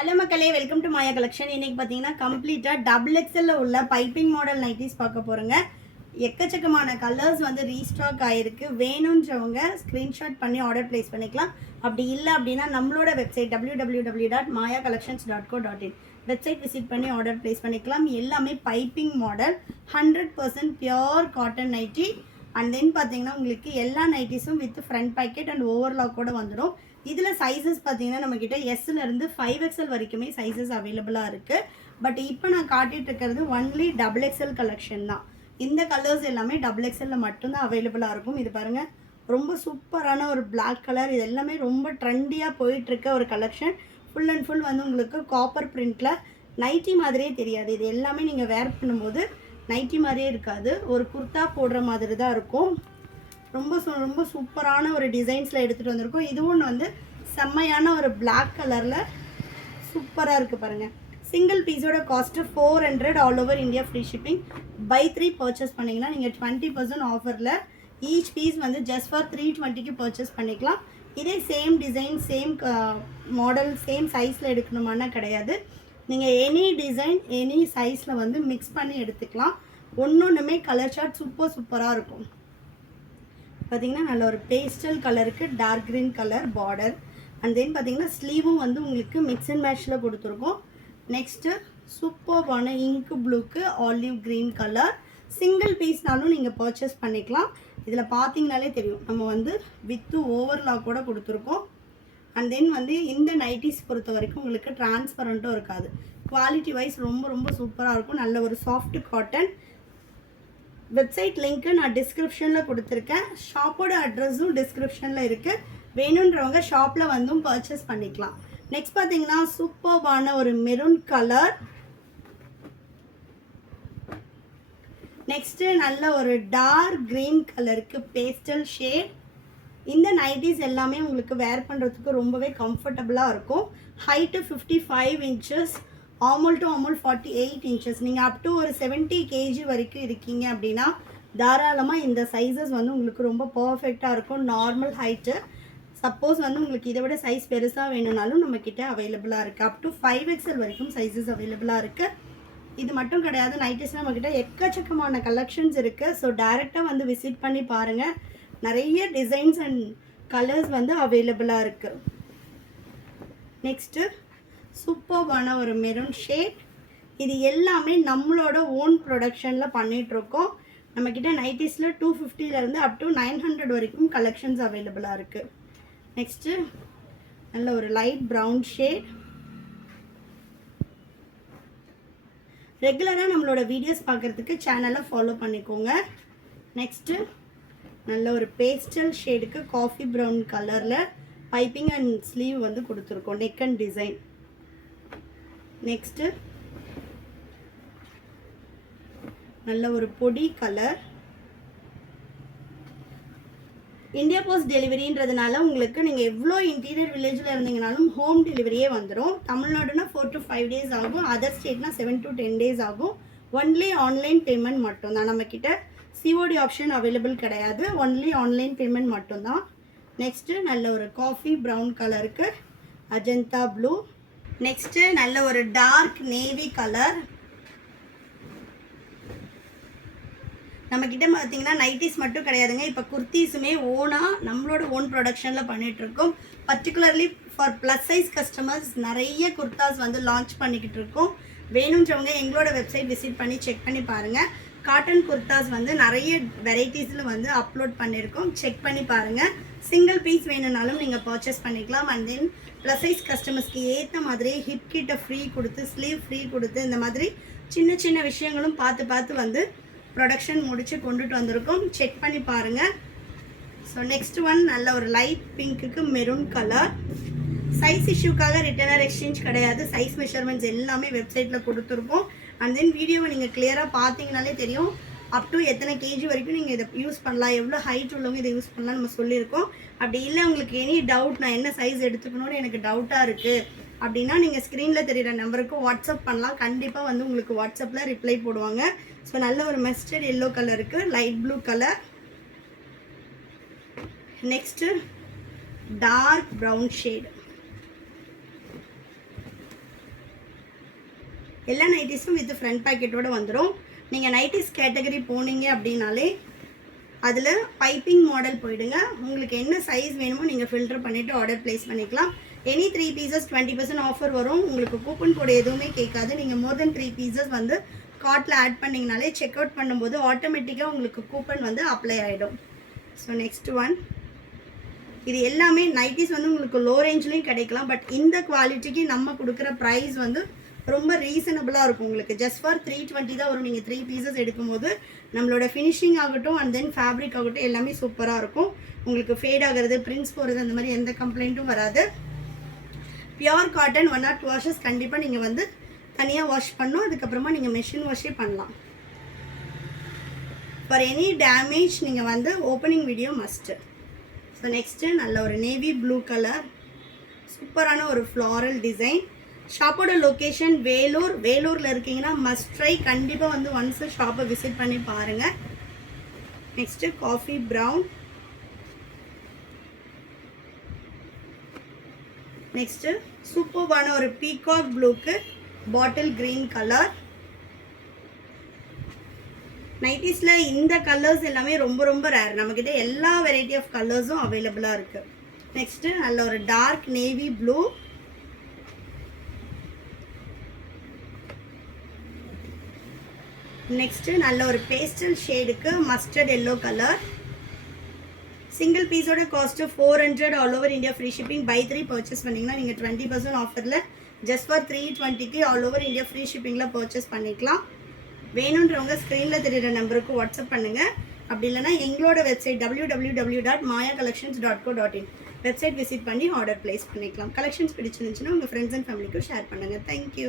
Hello மக்களே, welcome to Maya collection. இன்னைக்கு பார்த்தீங்கன்னா கம்ப்ளீட்டாக டபுள் எக்ஸல்ல உள்ள பைப்பிங் மாடல் நைட்டிஸ் பார்க்க போகிறோங்க. எக்கச்சக்கமான கலர்ஸ் வந்து ரீஸ்டாக் ஆகிருக்கு. வேணுன்றவங்க ஸ்க்ரீன்ஷாட் பண்ணி ஆர்டர் ப்ளேஸ் பண்ணிக்கலாம். அப்படி இல்லை அப்படின்னா நம்மளோட வெப்சைட் www.mayacollections.co.in வெப்சைட் விசிட் பண்ணி ஆர்டர் ப்ளேஸ் பண்ணிக்கலாம். எல்லாமே piping model 100% pure cotton nighty. And then பார்த்தீங்கன்னா உங்களுக்கு எல்லா நைட்டிஸும் with front pocket and overlock கூட வந்துடும். இதில் சைஸஸ் பார்த்தீங்கன்னா நம்மக்கிட்ட எஸ்லேருந்து 5XL வரைக்குமே சைஸஸ் அவைலபிளாக இருக்குது. பட் இப்போ நான் காட்டிகிட்டு இருக்கிறது ஒன்லி டபுள் எக்ஸ்எல் கலெக்ஷன் தான். இந்த கலர்ஸ் எல்லாமே டபுள் எக்ஸ்எல்லில் மட்டும்தான் அவைலபிளாக இருக்கும். இது பாருங்கள், ரொம்ப சூப்பரான ஒரு பிளாக் கலர். இது எல்லாமே ரொம்ப ட்ரெண்டியாக போயிட்டுருக்க ஒரு கலெக்ஷன். ஃபுல் அண்ட் ஃபுல் வந்து உங்களுக்கு காப்பர் பிரிண்டில் நைட்டி மாதிரியே தெரியாது. இது எல்லாமே நீங்கள் வேர் பண்ணும்போது நைட்டி மாதிரியே இருக்காது, ஒரு குர்த்தா போடுற மாதிரி தான் இருக்கும். ரொம்ப சூப்பரான ஒரு டிசைன்ஸில் எடுத்துகிட்டு வந்திருக்கோம். இதுவும் வந்து செம்மையான ஒரு பிளாக் கலரில் சூப்பராக இருக்குது பாருங்கள். சிங்கிள் பீஸோட cost 400. All over India free shipping. Buy 3 purchase பண்ணிங்கன்னா நீங்கள் 20% ஆஃபரில் ஈச் பீஸ் வந்து ஜஸ்ட் ஃபார் 320க்கு பர்ச்சேஸ் பண்ணிக்கலாம். இதே same design, same model, same சைஸில் எடுக்கணுமானா கிடையாது. நீங்கள் எனி டிசைன் எனி சைஸில் வந்து மிக்ஸ் பண்ணி எடுத்துக்கலாம். ஒன்றுமே கலர் சார்ட் சூப்பராக இருக்கும். பார்த்தீங்கன்னா நல்ல ஒரு பேஸ்டல் கலருக்கு dark green colour border. And then பார்த்தீங்கன்னா ஸ்லீவும் வந்து உங்களுக்கு மிக்ஸ் அண்ட் மேட்ச்சில் கொடுத்துருக்கோம். நெக்ஸ்ட்டு சூப்பர்வான இங்கு ப்ளூக்கு ஆலிவ் க்ரீன் கலர். சிங்கிள் பீஸ்னாலும் நீங்கள் பர்ச்சேஸ் பண்ணிக்கலாம். இதில் பார்த்தீங்கனாலே தெரியும் நம்ம வந்து வித்து ஓவர்லாக் கூட கொடுத்துருக்கோம். அண்ட் தென் வந்து இந்த நைட்டிஸ் பொறுத்த வரைக்கும் உங்களுக்கு டிரான்ஸ்பரண்ட்டும் இருக்காது. குவாலிட்டி வைஸ் ரொம்ப சூப்பராக இருக்கும். நல்ல ஒரு சாஃப்ட் காட்டன். வெப்சைட் லிங்க்கு நான் டிஸ்கிரிப்ஷனில் கொடுத்துருக்கேன். ஷாப்போட அட்ரஸும் டிஸ்கிரிப்ஷனில் இருக்குது. வேணுன்றவங்க ஷாப்பில் வந்தும் பர்ச்சேஸ் பண்ணிக்கலாம். நெக்ஸ்ட் பார்த்தீங்கன்னா சூப்பர்வான ஒரு மெரூன் கலர். நெக்ஸ்ட்டு நல்ல ஒரு டார்க் க்ரீன் கலருக்கு பேஸ்டல் ஷேட். இந்த நைட்டிஸ் எல்லாமே உங்களுக்கு வேர் பண்ணுறதுக்கு ரொம்பவே கம்ஃபர்டபுளாக இருக்கும். Height 55 inches, armhole to armhole 48 inches. நீங்கள் அப் டு ஒரு 70 kg வரைக்கும் இருக்கீங்க அப்படின்னா தாராளமாக இந்த சைஸஸ் வந்து உங்களுக்கு ரொம்ப பர்ஃபெக்டாக இருக்கும். Normal height. சப்போஸ் வந்து உங்களுக்கு இதை விட சைஸ் பெருசாக வேணும்னாலும் நம்மக்கிட்ட அவைலபிளாக இருக்குது. அப் டு 5XL வரைக்கும் சைஸஸ் அவைலபிளாக இருக்குது. இது மட்டும் கிடையாது, நைட்டிஸ்லாம் நம்மக்கிட்ட எக்கச்சக்கமான கலெக்ஷன்ஸ் இருக்குது. ஸோ டேரெக்டாக வந்து விசிட் பண்ணி பாருங்கள். நிறைய டிசைன்ஸ் அண்ட் கலர்ஸ் வந்து அவைலபிளாக இருக்குது. நெக்ஸ்ட்டு சூப்பர்வான ஒரு மெரூன் ஷேட். இது எல்லாமே நம்மளோட ஓன் ப்ரொடக்ஷனில் பண்ணிகிட்ருக்கோம். நம்மக்கிட்ட நைட்டிஸில் 250லேருந்து அப் டு 900 வரைக்கும் கலெக்ஷன்ஸ் அவைலபிளாக இருக்குது. நெக்ஸ்ட்டு நல்ல ஒரு லைட் ப்ரௌன் ஷேட். ரெகுலராக நம்மளோட வீடியோஸ் பார்க்குறதுக்கு சேனலை ஃபாலோ பண்ணிக்கோங்க. நெக்ஸ்ட்டு நல்ல ஒரு பேஸ்டல் ஷேடுக்கு காஃபி ப்ரௌன் கலரில் பைப்பிங் அண்ட் ஸ்லீவ் வந்து கொடுத்துருக்கோம். Neck and design. நெக்ஸ்ட்டு நல்ல ஒரு பொடி கலர். இந்தியா போஸ்ட் டெலிவரின்றதுனால உங்களுக்கு நீங்கள் எவ்வளோ இன்டீரியர் வில்லேஜில் இருந்தீங்கனாலும் ஹோம் டெலிவரியே வந்துடும். தமிழ்நாடுனா 4 to 5 days ஆகும். அதர் ஸ்டேட்னா 7 to 10 days ஆகும். ஒன்லி ஆன்லைன் பேமெண்ட் மட்டும்தான். நம்மக்கிட்ட சிஓடி ஆப்ஷன் அவைலபிள் கிடையாது. ஒன்லி ஆன்லைன் பேமெண்ட் மட்டும்தான். நெக்ஸ்ட்டு நல்ல ஒரு காஃபி ப்ரௌன் கலருக்கு அஜந்தா ப்ளூ. நெக்ஸ்ட்டு நல்ல ஒரு டார்க் நேவி கலர். நம்மக்கிட்ட பார்த்தீங்கன்னா நைட்டிஸ் மட்டும் கிடையாதுங்க, இப்போ குர்த்திஸுமே ஓனாக நம்மளோட ஓன் ப்ரொடக்ஷனில் பண்ணிகிட்ருக்கோம். Particularly for plus size customers நிறைய குர்தாஸ் வந்து லான்ச் பண்ணிக்கிட்டு இருக்கோம். வேணுன்றவங்க எங்களோட வெப்சைட் விசிட் பண்ணி செக் பண்ணி பாருங்கள். காட்டன் குர்தாஸ் வந்து நிறைய வெரைட்டிஸில் வந்து அப்லோட் பண்ணியிருக்கோம். செக் பண்ணி பாருங்கள். சிங்கிள் பீஸ் வேணும்னாலும் நீங்கள் பர்ச்சேஸ் பண்ணிக்கலாம். அண்ட் தென் ப்ளஸ் சைஸ் கஸ்டமர்ஸ்க்கு ஏற்ற மாதிரி ஹிப் கிட்ட ஃப்ரீ கொடுத்து, ஸ்லீவ் ஃப்ரீ கொடுத்து, இந்த மாதிரி சின்ன விஷயங்களும் பார்த்து வந்து ப்ரொடக்ஷன் முடித்து கொண்டுட்டு வந்திருக்கோம். செக் பண்ணி பாருங்கள். ஸோ நெக்ஸ்ட் ஒன் நல்ல ஒரு லைட் பிங்க்குக்கு மெரூன் கலர். சைஸ் இஷ்யூக்காக ரிட்டர்னர் எக்ஸ்சேஞ்ச் கிடையாது. சைஸ் மெஷர்மெண்ட்ஸ் எல்லாமே வெப்சைட்டில் கொடுத்துருக்கோம். அண்ட் தென் வீடியோவை நீங்கள் கிளியராக பார்த்தீங்கனாலே தெரியும் அப் டு எத்தனை கேஜி வரைக்கும் நீங்கள் இதை யூஸ் பண்ணலாம், எவ்வளோ ஹைட் உள்ளவங்க இதை யூஸ் பண்ணலாம் நம்ம சொல்லியிருக்கோம். அப்படி இல்லை உங்களுக்கு எனி டவுட், நான் என்ன சைஸ் எடுத்துக்கணும்னு எனக்கு டவுட்டாக இருக்குது அப்படின்னா நீங்கள் ஸ்க்ரீனில் தெரிகிற நம்பருக்கு வாட்ஸ்அப் பண்ணலாம். கண்டிப்பாக வந்து உங்களுக்கு வாட்ஸ்அப்பில் ரிப்ளை போடுவாங்க. ஸோ நல்ல ஒரு மஸ்டர்ட் எல்லோ கலருக்கு light blue colour. Next dark brown shade. எல்லா நைட்டிஸும் வித் ஃப்ரண்ட் பாக்கெட்டோடு வந்துடும். நீங்கள் நைட்டிஸ் கேட்டகரி போனீங்க அப்படின்னாலே அதில் பைப்பிங் மாடல் போயிடுங்க. உங்களுக்கு என்ன சைஸ் வேணுமோ நீங்கள் ஃபில்டர் பண்ணிவிட்டு ஆர்டர் ப்ளேஸ் பண்ணிக்கலாம். எனி 3 பீசஸ் 20% ஆஃபர் வரும். உங்களுக்கு கூப்பன் கோடு எதுவுமே கேட்காது. நீங்கள் மோர் தென் 3 பீசஸ் வந்து கார்ட்டில் ஆட் பண்ணிங்கனாலே செக் அவுட் பண்ணும்போது ஆட்டோமேட்டிக்காக உங்களுக்கு கூப்பன் வந்து அப்ளை ஆகிடும். ஸோ நெக்ஸ்ட் ஒன், இது எல்லாமே நைட்டிஸ் வந்து உங்களுக்கு லோ ரேஞ்ச்லேயும் கிடைக்கலாம். பட் இந்த குவாலிட்டிக்கு நம்ம கொடுக்குற ப்ரைஸ் வந்து ரொம்ப ரீசனபிளாக இருக்கும். உங்களுக்கு ஜஸ்ட் ஃபார் 320 தான் வரும். நீங்கள் 3 பீசஸ் எடுக்கும்போது நம்மளோட ஃபினிஷிங் ஆகட்டும் அண்ட் தென் ஃபேப்ரிக் ஆகட்டும் எல்லாமே சூப்பராக இருக்கும். உங்களுக்கு ஃபேட் ஆகிறது, பிரிண்ட்ஸ் போகிறது அந்த மாதிரி எந்த கம்ப்ளைண்ட்டும் வராது. பியோர் காட்டன் 1 or 2 வாஷஸ் கண்டிப்பாக நீங்கள் வந்து தனியாக வாஷ் பண்ணணும். அதுக்கப்புறமா நீங்கள் மெஷின் வாஷே பண்ணலாம். ஃபார் எனி டேமேஜ் நீங்கள் வந்து opening video must. So next நல்ல ஒரு நேவி ப்ளூ கலர், சூப்பரான ஒரு ஃப்ளாரல் டிசைன். ஷாப்போட லொக்கேஷன் வேலூர். வேலூரில் இருக்கீங்கன்னா மஸ்ட் ட்ரை, கண்டிப்பாக வந்து ஒன்ஸ் ஷாப்பை விசிட் பண்ணி பாருங்கள். Next coffee brown. நெக்ஸ்ட்டு சூப்பர்வான ஒரு பீகாக் ப்ளூக்கு பாட்டில் க்ரீன் கலர். நைட்டிஸில் இந்த கலர்ஸ் எல்லாமே ரொம்ப ரொம்ப ரேர். நம்மக்கிட்ட எல்லா வெரைட்டி ஆஃப் கலர்ஸும் அவைலபிளாக இருக்குது. நெக்ஸ்ட்டு நல்ல ஒரு டார்க் நேவி ப்ளூ. நெக்ஸ்ட்டு நல்ல ஒரு பேஸ்டல் ஷேடுக்கு மஸ்டர்ட் எல்லோ கலர். சிங்கிள் பீஸோட cost 400. All over India free shipping. Buy 3 purchase பண்ணிங்கன்னா நீங்கள் 20% ஆஃபரில் ஜஸ்ட் ஃபார் 320க்கு ஆல் ஓவர் இந்தியா ஃப்ரீ ஷிப்பிங்கில் பர்ச்சேஸ் பண்ணிக்கலாம். வேணுன்றவங்க ஸ்க்ரீனில் தெரியுற நம்பருக்கு வாட்ஸ்அப் பண்ணுங்கள். அப்படி இல்லைனா எங்களோட வெப்சைட் www.mayacollections.co.in வெப்சைட் விசிட் பண்ணி ஆர்டர் ப்ளேஸ் பண்ணிக்கலாம். கலெக்ஷன்ஸ் பிடிச்சிருந்துச்சுன்னா உங்கள் ஃப்ரெண்ட்ஸ் அண்ட் ஃபேமிலிக்கும் ஷேர் பண்ணுங்கள். தேங்க்யூ.